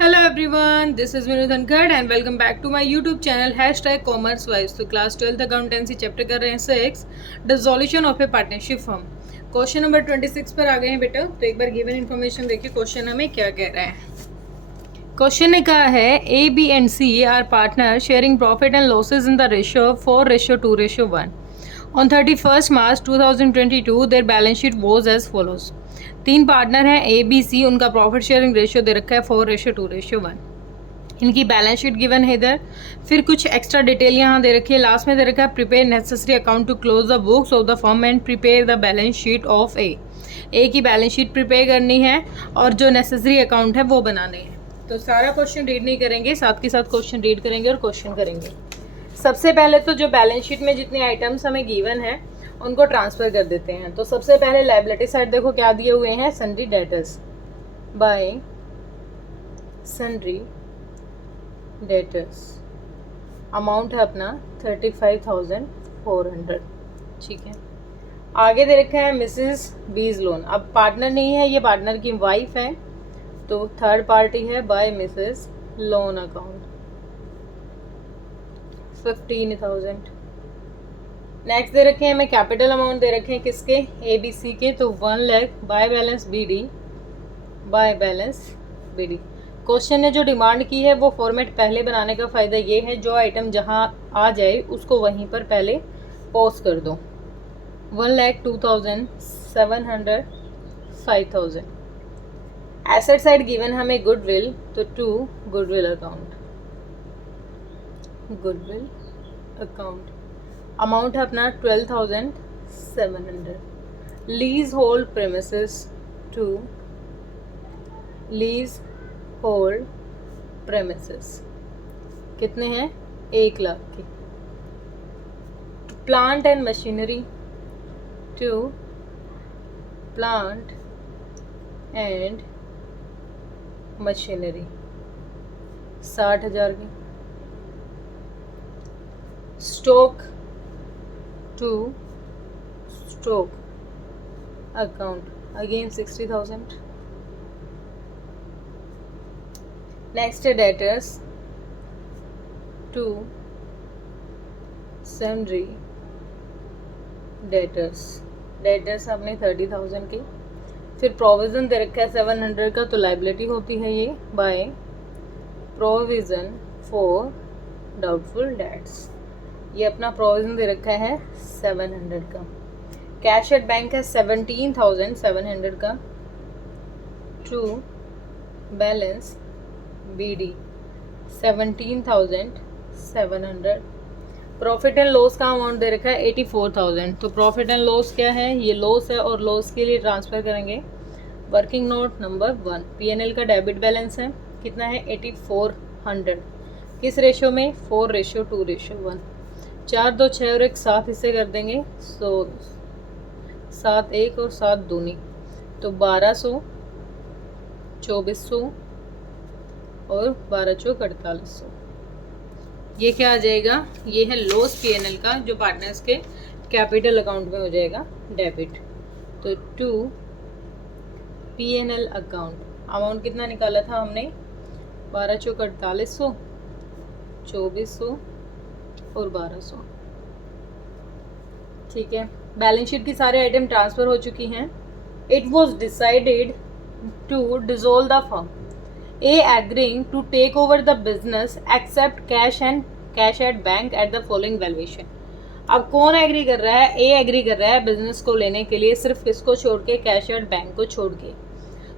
Hello everyone, this is Vinod Dhankad and welcome back to my YouTube channel #CommerceWise। तो class 12th accountancy chapter कर रहे हैं 6 dissolution of a partnership firm. Question number 26 पर आ गए हैं बेटा। तो एक बार गिवन इन्फॉर्मेशन देखिए क्वेश्चन हमें क्या कह रहा है। क्वेश्चन ने कहा है A B and C are partner sharing profit and losses in the ratio 4:2:1। On 31st March 2022 their balance sheet was as follows। तीन पार्टनर हैं ए बी सी, उनका प्रॉफिट शेयरिंग रेशियो दे रखा है 4:2:1। इनकी बैलेंस शीट गिवन है इधर। फिर कुछ एक्स्ट्रा डिटेल यहाँ दे रखी है। लास्ट में दे रखा है prepare necessary account to close the books of the firm and prepare the balance sheet of A की बैलेंस शीट प्रिपेयर करनी है और जो नेसेसरी अकाउंट है वो बनाने हैं। तो सारा क्वेश्चन रीड नहीं करेंगे, साथ के साथ क्वेश्चन रीड करेंगे और क्वेश्चन करेंगे। सबसे पहले तो जो बैलेंस शीट में जितने आइटम्स हमें गिवन है उनको ट्रांसफ़र कर देते हैं। तो सबसे पहले लायबिलिटी साइड देखो क्या दिए हुए हैं, sundry debtors bye sundry debtors. Amount है अपना 35,400। ठीक है। आगे दे रखा है मिसेस बीज लोन। अब पार्टनर नहीं है, ये पार्टनर की वाइफ है तो थर्ड पार्टी है by Mrs loan account 15,000। Next दे रखे हैं हमें कैपिटल अमाउंट दे रखे हैं किसके, ए बी सी के। तो 1 lakh by balance B D question ने जो डिमांड की है वो फॉर्मेट पहले बनाने का फ़ायदा ये है, जो आइटम जहां आ जाए उसको वहीं पर पहले पोस्ट कर दो। 1,02,700 5,000। एसेट साइड गिवन हमें गुडविल, तो टू गुडविल अकाउंट अमाउंट है अपना 12,700। Lease hold premises to lease hold premises कितने हैं, 1 लाख की। Plant and machinery to plant and machinery 60,000 की। Stock to stock account again 60,000। Next है डेटर्स टू सन्ड्री डेटर्स अपने 30,000 की। फिर प्रोविज़न दे रखा है 700 का, तो लाइबिलिटी होती है ये by provision for doubtful debts. ये अपना प्रोविज़न दे रखा है 700 का। कैश एट बैंक है 17,700 का to balance B D 17,700। Profit and loss का अमाउंट दे रखा है 84,000। तो प्रॉफिट एंड लॉस क्या है, ये लॉस है और लॉस के लिए ट्रांसफ़र करेंगे वर्किंग नोट नंबर 1। पीएनएल का डेबिट बैलेंस है कितना है 8400। किस रेशियो में, 4:2:1। 4 2 6 और 1 7 हिस्से कर देंगे, सो 7 1 और 7 दूनी, तो 1200 2400 और 12 चौक 4800। ये क्या आ जाएगा, ये है लॉस पीएनएल का जो पार्टनर्स के कैपिटल अकाउंट में हो जाएगा डेबिट। तो टू पीएनएल अकाउंट अमाउंट कितना निकाला था हमने, 12 चौक 4800 2400 और 1200। ठीक है। बैलेंस शीट की सारे आइटम ट्रांसफ़र हो चुकी हैं। It was decided to dissolve the firm, A agreeing to take over the business except cash at bank at the following valuation. अब कौन एग्री कर रहा है, ए एग्री कर रहा है बिजनेस को लेने के लिए, सिर्फ किसको छोड़ के, कैश एट बैंक को छोड़ के।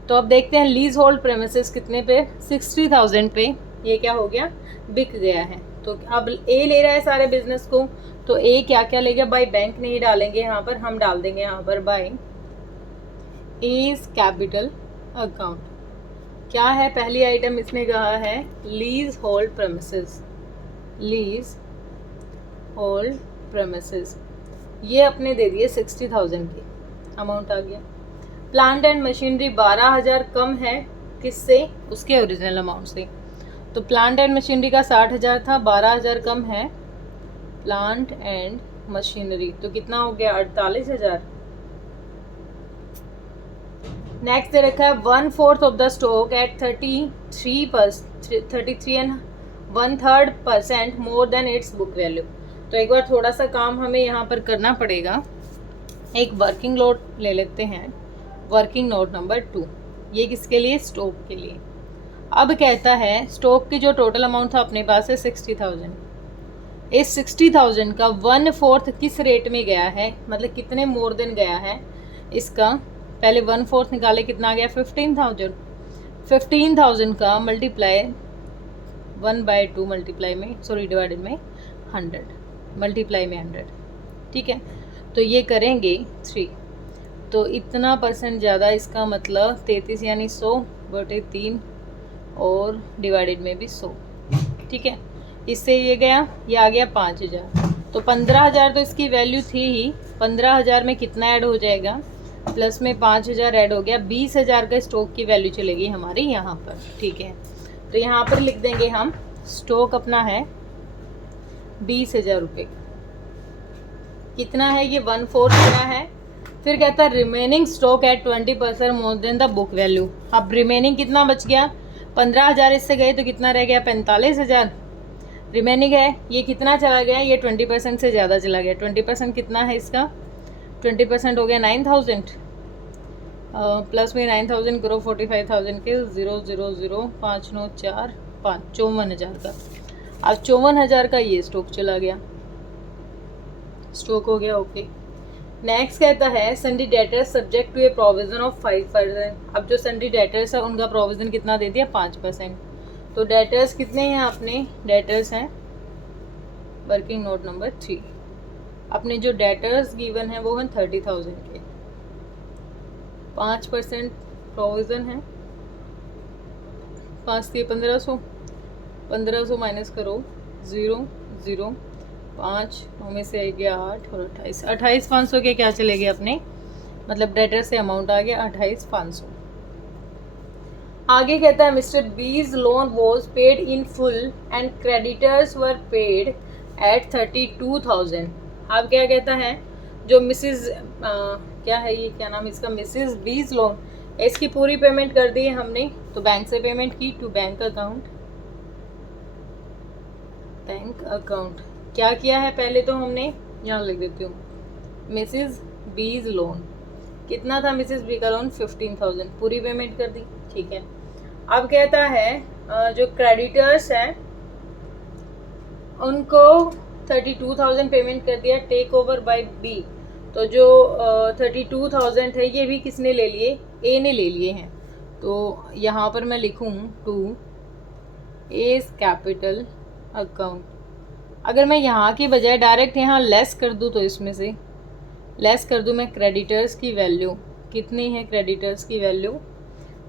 तो अब देखते हैं लीज होल्ड प्रेमिसेस कितने पे, 60,000 पे ये क्या हो गया, बिक गया है। तो अब ए ले रहा है सारे बिजनेस को, तो ए क्या क्या लेगा, बाय बैंक नहीं डालेंगे यहाँ पर, हम डाल देंगे यहाँ पर बाय एज कैपिटल अकाउंट। क्या है पहली आइटम, इसने कहा है लीज होल्ड प्रेमिसेस, ये अपने दे दिए 60,000 की अमाउंट आ गया। प्लांट एंड मशीनरी 12,000 कम है किससे, उसके ओरिजिनल अमाउंट से। तो प्लांट एंड मशीनरी का 60,000 था, 12,000 कम है प्लांट एंड मशीनरी, तो कितना हो गया 48,000। नेक्स्ट दे रखा है 1/4 of the stock at 33.1/3 more than it's book value. तो एक बार थोड़ा सा काम हमें यहाँ पर करना पड़ेगा। एक वर्किंग नोट ले लेते हैं, वर्किंग नोट नंबर 2। ये किसके लिए? स्टॉक के लिए। अब कहता है स्टॉक की जो टोटल अमाउंट था अपने पास है 60,000। इस 60,000 का 1/4 किस रेट में गया है, मतलब कितने मोर देन गया है इसका। पहले 1/4 निकाले, कितना आ गया? 15,000। 15,000 का मल्टीप्लाई 1/2 मल्टीप्लाई में डिवाइडेड में 100 मल्टीप्लाई में 100। ठीक है, तो ये करेंगे 3, तो इतना परसेंट ज़्यादा, इसका मतलब 33 यानी 100/3 और डिवाइडेड में भी 100। ठीक है, इससे ये गया, ये आ गया 5,000। तो 15,000 तो इसकी वैल्यू थी ही, 15,000 में कितना ऐड हो जाएगा? प्लस में 5,000 ऐड हो गया, 20,000 का स्टॉक की वैल्यू चलेगी हमारी यहाँ पर। ठीक है, तो यहाँ पर लिख देंगे हम स्टॉक अपना है 20,000 रुपये। कितना है ये? 1/4 कितना है? फिर कहता है remaining stock at 20% more than the book value. अब रिमेनिंग कितना बच गया? 15,000 इससे गए तो कितना रह गया? 45,000 रिमेनिंग है। ये कितना चला गया? ये 20% से ज़्यादा चला गया। 20% कितना है इसका? 20% हो गया 9,000, प्लस में 9,000 करो 45,000 के 000 5 9 4 5 54,000 का। अब 54,000 का ये स्टॉक चला गया, स्टॉक हो गया। ओके, नेक्स्ट कहता है sundry debtors subject to a provision of 5%। अब जो सन्डी डेटर्स है उनका प्रोविजन कितना दे दिया? 5%। तो डेटर्स कितने हैं अपने? डेटर्स हैं वर्किंग नोट नंबर 3। अपने जो डेटर्स गिवन है वो हैं 30,000 के, 5% प्रोविज़न है। 5 के 1500, 1500 माइनस करो 0 0 5 में से आ गया 8 और 28, 28,500 के क्या चले गए अपने, मतलब डेटर से अमाउंट आ गया 28,500। आगे कहता है mister B's loan was paid in full and creditors were paid at 32,000। अब क्या कहता है, जो मिसिज क्या है ये, क्या नाम इसका, मिसिज बीज लोन, इसकी पूरी पेमेंट कर दी है हमने। तो बैंक से पेमेंट की to bank account, bank account क्या किया है पहले तो हमने, यहाँ लिख देती हूँ, मिसिज बीज लोन कितना था? मिसिज बी का लोन 15,000, पूरी पेमेंट कर दी। ठीक है, अब कहता है जो क्रेडिटर्स हैं उनको 32,000 पेमेंट कर दिया, टेक ओवर बाय बी। तो जो 32,000 है ये भी किसने ले लिए? ए ने ले लिए हैं। तो यहाँ पर मैं लिखूँ टू एज कैपिटल अकाउंट। अगर मैं यहाँ की बजाय डायरेक्ट यहाँ लेस कर दूँ तो इसमें से लेस कर दूँ मैं क्रेडिटर्स की वैल्यू, कितनी है क्रेडिटर्स की वैल्यू?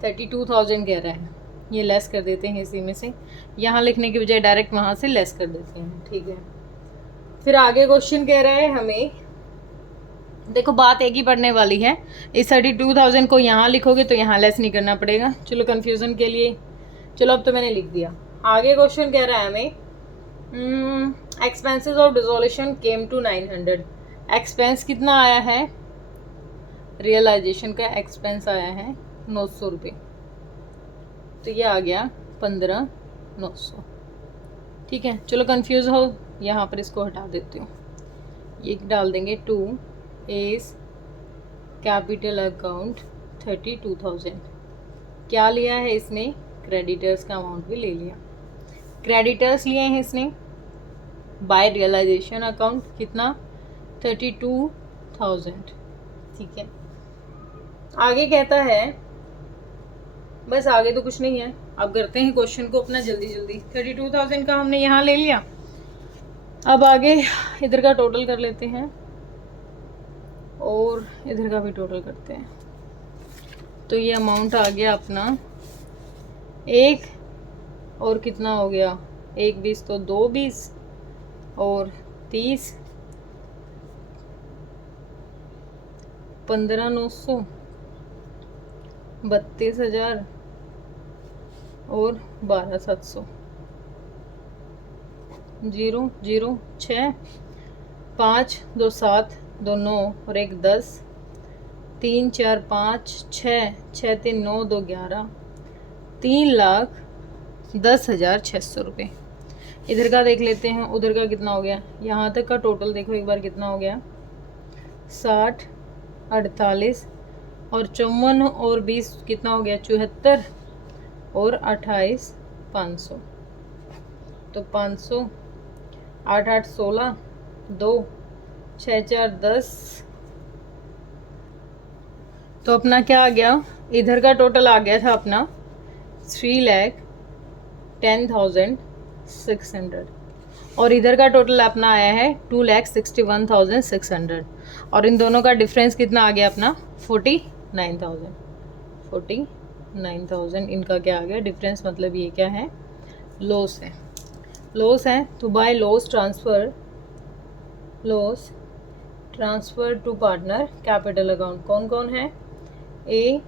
32,000 कह रहा है, ये लेस कर देते हैं इसी में से, यहाँ लिखने की बजाय डायरेक्ट वहाँ से लेस कर देते हैं। ठीक है, फिर आगे क्वेश्चन कह रहा है हमें, देखो बात एक ही पढ़ने वाली है, इस 32,000 को यहाँ लिखोगे तो यहाँ लेस नहीं करना पड़ेगा। चलो कन्फ्यूज़न के लिए, चलो अब तो मैंने लिख दिया। आगे क्वेश्चन कह रहा है हमें expenses of dissolution came to 900। Expense कितना आया है? रियलाइजेशन का एक्सपेंस आया है 900 रुपये, तो ये आ गया 15,900। ठीक है, चलो कंफ्यूज हो, यहाँ पर इसको हटा देती हूँ, ये डाल देंगे टू एज कैपिटल अकाउंट 32,000। क्या लिया है इसने? क्रेडिटर्स का अमाउंट भी ले लिया, क्रेडिटर्स लिए हैं इसने बाय रियलाइजेशन अकाउंट, कितना? 32,000। ठीक है, आगे कहता है, बस आगे तो कुछ नहीं है, अब करते हैं क्वेश्चन को अपना जल्दी जल्दी। 32,000 का हमने यहाँ ले लिया, अब आगे इधर का टोटल कर लेते हैं और इधर का भी टोटल करते हैं। तो ये अमाउंट आ गया अपना एक और कितना हो गया, 1 20 तो 2 20 और 30, 15,900, 32,000 और 12,700, 0 0 6 5 2 7 2 9 और 1 10 3 4 5 6 6 3 9 2 11 3,10,600 रुपये। इधर का देख लेते हैं, उधर का कितना हो गया। यहाँ तक का टोटल देखो एक बार कितना हो गया, 60 48 और 54 और 20 कितना हो गया, 74 और 28 500। तो 500 8 8 16 2 6 4 10। तो अपना क्या आ गया, इधर का टोटल आ गया था अपना 3,10,600 और इधर का टोटल अपना आया है 2,61,600 और इन दोनों का डिफरेंस कितना आ गया अपना 49,000 इनका क्या आ गया डिफरेंस। मतलब ये क्या है, लॉस है। लॉस है तो by loss transfer to partner capital account कौन कौन है, A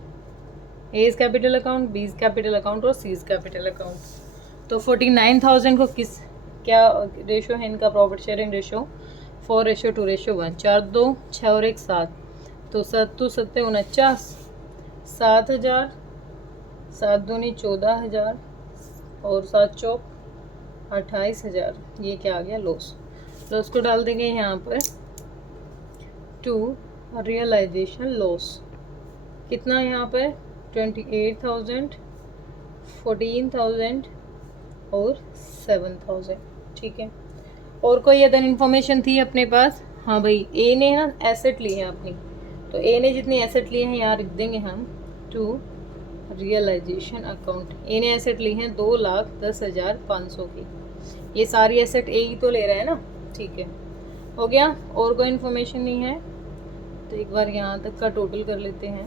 is capital account, B is capital account और सी इज कैपिटल अकाउंट। तो 49,000 को किस क्या रेशो है इनका, प्रॉफिट शेयरिंग रेशो 4:2:1, 4 2 6 और 1 7, तो 7 2 7 49, 7,000, 7 दूनी 14,000 और 7 चौक 28,000। ये क्या आ गया, लॉस। लॉस को डाल देंगे यहाँ पर टू रियलाइजेशन लॉस। कितना यहाँ पर 28,000, 14,000 और 7,000। ठीक है, और कोई अदर इन्फॉर्मेशन थी अपने पास। हाँ भाई, ए ने ना एसेट ली है अपनी, तो ए ने जितनी एसेट लिए हैं यहाँ लिख देंगे हम टू रियलाइजेशन अकाउंट। ए ने एसेट ली हैं 2,10,500 की। ये सारी एसेट ए ही तो ले रहा है ना। ठीक है, हो गया, और कोई इन्फॉर्मेशन नहीं है। तो एक बार यहाँ तक का टोटल कर लेते हैं।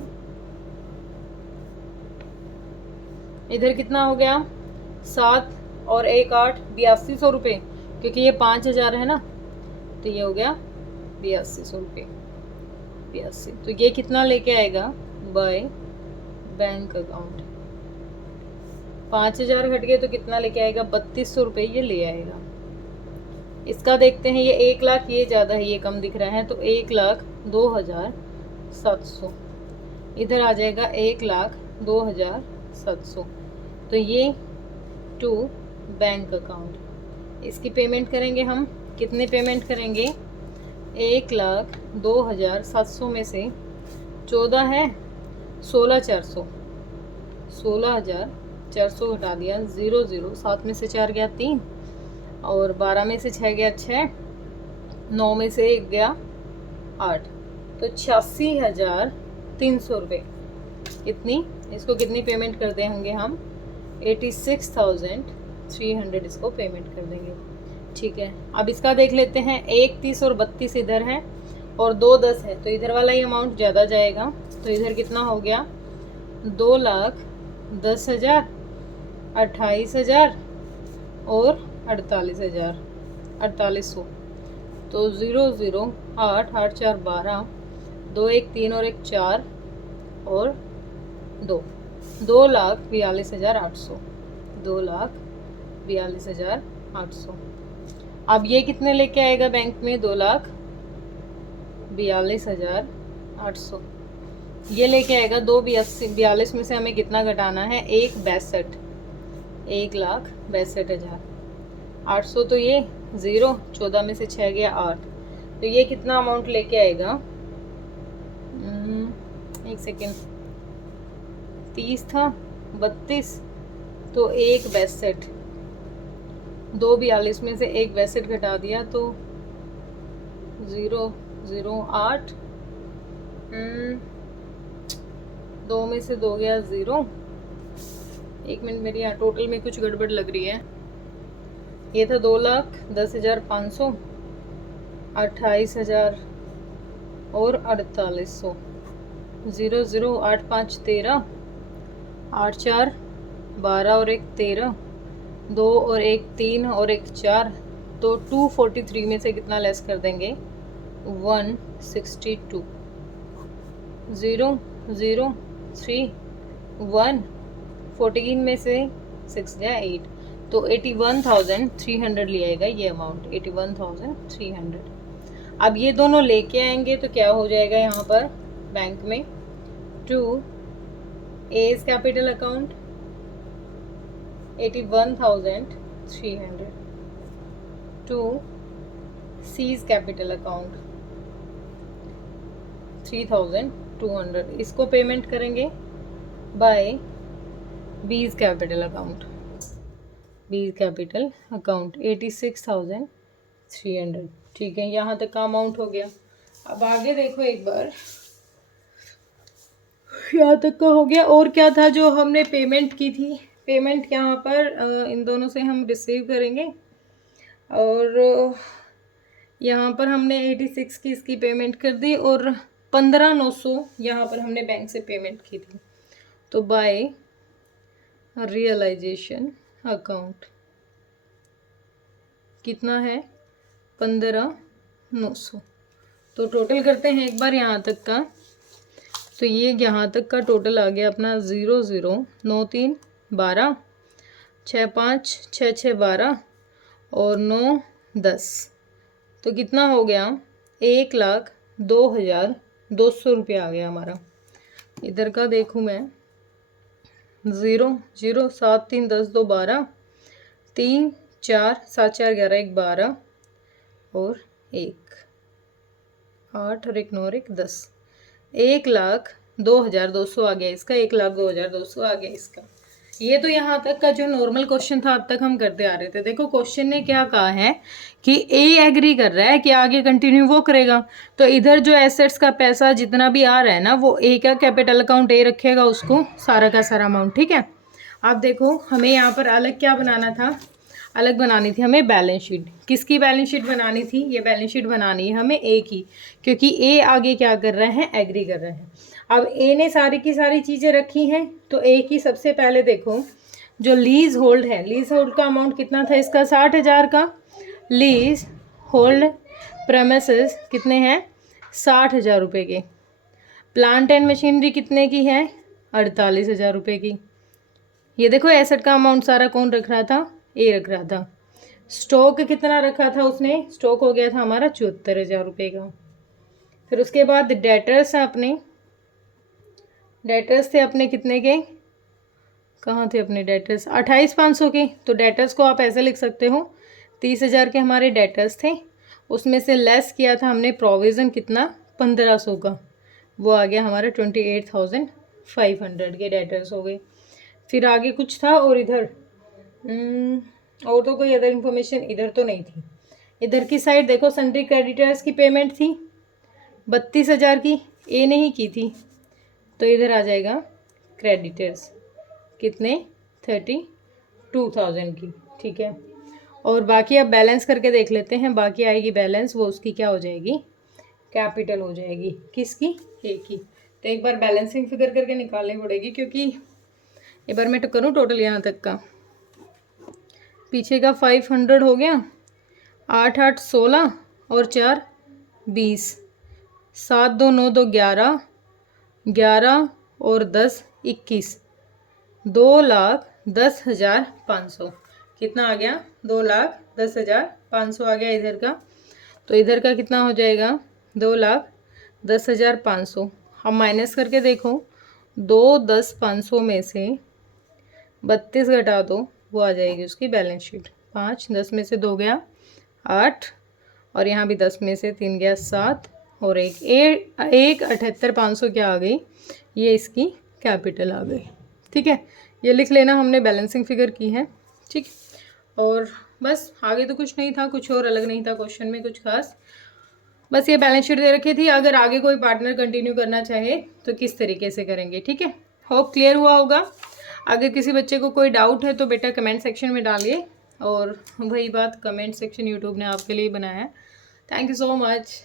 इधर कितना हो गया, 7 और 1 8 8200 रुपये, क्योंकि ये 5,000 है ना, तो ये हो गया 8200 रुपये 82। तो ये कितना लेके आएगा बाय बैंक अकाउंट, 5,000 घट गए तो कितना लेके आएगा 3200 रुपये ये ले आएगा। इसका देखते हैं, ये 1 लाख, ये ज़्यादा है, ये कम दिख रहा है, तो 1,02,700 इधर आ जाएगा 1,02,700। तो ये टू बैंक अकाउंट। इसकी पेमेंट करेंगे हम, कितने पेमेंट करेंगे, 1,02,700 में से 14 है 16,400 घटा दिया, 0 0, 7 में से 4 गया 3 और 12 में से 6 गया 6, 9 में से 1 गया 8, तो 86,300 रुपये। कितनी, इसको कितनी पेमेंट कर देंगे हम, 86,300 इसको पेमेंट कर देंगे। ठीक है, अब इसका देख लेते हैं, 1 30 और 32 इधर है और 2 10 है, तो इधर वाला ही अमाउंट ज़्यादा जाएगा। तो इधर कितना हो गया, 2,10,000, 28,000 और 48,000 तो 0 0 8 8 4 12, 2 1 3 और 1 4 और 2,42,800 2,42,800। अब ये कितने लेके आएगा बैंक में, 2,42,800 ये लेके आएगा। 2,42 में से हमें कितना घटाना है, 1,62,800। तो ये 0, 14 में से 6 गया 8, तो ये कितना अमाउंट लेके आएगा, 1 सेकेंड, 30 था 32, तो 1,62, 2,42 में से 1,62 घटा दिया तो 0 0 8, 2 में से 2 गया 0। 1 मिनट, मेरी यहाँ टोटल में कुछ गड़बड़ लग रही है। ये था 2,10,500, 28,000 और 4800, 0 0 8 5 13, 8 4 12 और 1 13, 2 और 1 3 और 1 4, तो 243 में से कितना लेस कर देंगे, 162, 0 0 3 1, 14 में से 6 गया 8, तो 81,300 ले आएगा ये अमाउंट, 81,300। अब ये दोनों लेके आएंगे तो क्या हो जाएगा यहाँ पर बैंक में, to A's capital account 81,300 to C's capital account 3,200. इसको पेमेंट करेंगे बाय B's कैपिटल अकाउंट 86,300. ठीक है, यहाँ तक का अमाउंट हो गया. अब आगे देखो एक बार, यहाँ तक का हो गया. और क्या था जो हमने पेमेंट की थी? पेमेंट यहाँ पर इन दोनों से हम रिसीव करेंगे और यहाँ पर हमने 86 की इसकी पेमेंट कर दी और 15,900 यहाँ पर हमने बैंक से पेमेंट की थी. तो बाय रियलाइजेशन अकाउंट कितना है? 15,900. तो टोटल करते हैं एक बार यहाँ तक का. तो ये यहाँ तक का टोटल आ गया अपना 00 9 3 12 6 5 6 6 12 और 9 10. तो कितना हो गया? 1,02,200 रुपये आ गया हमारा. इधर का देखूँ मैं, 0 0 7 3 10 2 12 3 4 7 4 11 1 12 और 1 8 और 1 9 और 1 10. 1,02,200 आ गया इसका. 1,02,200 आ गया इसका. ये तो यहाँ तक का जो नॉर्मल क्वेश्चन था अब तक हम करते आ रहे थे. देखो क्वेश्चन ने क्या कहा है कि ए एग्री कर रहा है कि आगे कंटिन्यू वो करेगा. तो इधर जो एसेट्स का पैसा जितना भी आ रहा है ना, वो ए का कैपिटल अकाउंट ए रखेगा उसको, सारा का सारा अमाउंट. ठीक है, आप देखो हमें यहाँ पर अलग क्या बनाना था? अलग बनानी थी हमें बैलेंस शीट. किसकी बैलेंस शीट बनानी थी? ये बैलेंस शीट बनानी है हमें ए की, क्योंकि ए आगे क्या कर रहा है? एग्री कर रहा है. अब ए ने सारी की सारी चीज़ें रखी हैं. तो ए की सबसे पहले देखो जो लीज होल्ड है, लीज होल्ड का अमाउंट कितना था इसका? 60,000 का. लीज होल्ड प्रेमिसेस कितने हैं? 60,000 रुपये के. प्लांट एंड मशीनरी कितने की है? 48,000 रुपये की. ये देखो एसेट का अमाउंट सारा कौन रख रहा था? ए रख रहा था. स्टॉक कितना रखा था उसने? स्टॉक हो गया था हमारा 74,000 रुपये का. फिर उसके बाद डेटर्स हैं अपने. डेटर्स थे अपने कितने के? कहाँ थे अपने डेटर्स? 28,500 के. तो डेटर्स को आप ऐसे लिख सकते हो, 30,000 के हमारे डेटर्स थे. उसमें से लेस किया था हमने प्रोविज़न कितना? 1,500 का. वो आ गया हमारा 28,500 के डेटर्स हो गए. फिर आगे कुछ था और इधर और तो कोई अदर इन्फॉर्मेशन इधर तो नहीं थी. इधर की साइड देखो सन्ड्री क्रेडिटर्स की पेमेंट थी 32,000 की. ए ने ही की थी. तो इधर आ जाएगा क्रेडिटर्स कितने? 32,000 की. ठीक है, और बाकी अब बैलेंस करके देख लेते हैं. बाकी आएगी बैलेंस, वो उसकी क्या हो जाएगी? कैपिटल हो जाएगी. किसकी? ए की. तो एक बार बैलेंसिंग फिगर करके निकालनी पड़ेगी, क्योंकि एक बार मैं तो करूँ टोटल यहाँ तक का. पीछे का 500 हो गया. 8 8 16 और 4 20. 7 2 9 2 11 11 और 10 21. 2,10,500. कितना आ गया? 2,10,500 आ गया इधर का. तो इधर का कितना हो जाएगा? 2,10,500. हम माइनस करके देखो, 2,10,500 में से 32 घटा दो, वो आ जाएगी उसकी बैलेंस शीट. 5 10 में से 2 गया 8 और यहाँ भी 10 में से 3 गया 7 और 1 78,500 क्या आ गई? ये इसकी कैपिटल आ गई. ठीक है, ये लिख लेना, हमने बैलेंसिंग फिगर की है. ठीक, और बस आगे तो कुछ नहीं था, कुछ और अलग नहीं था क्वेश्चन में कुछ खास. बस ये बैलेंस शीट दे रखी थी. अगर आगे कोई पार्टनर कंटिन्यू करना चाहे तो किस तरीके से करेंगे. ठीक है, होप क्लियर हुआ होगा. अगर किसी बच्चे को कोई डाउट है तो बेटा कमेंट सेक्शन में डालिए. और वही बात, कमेंट सेक्शन यूट्यूब ने आपके लिए बनाया है. Thank you so much.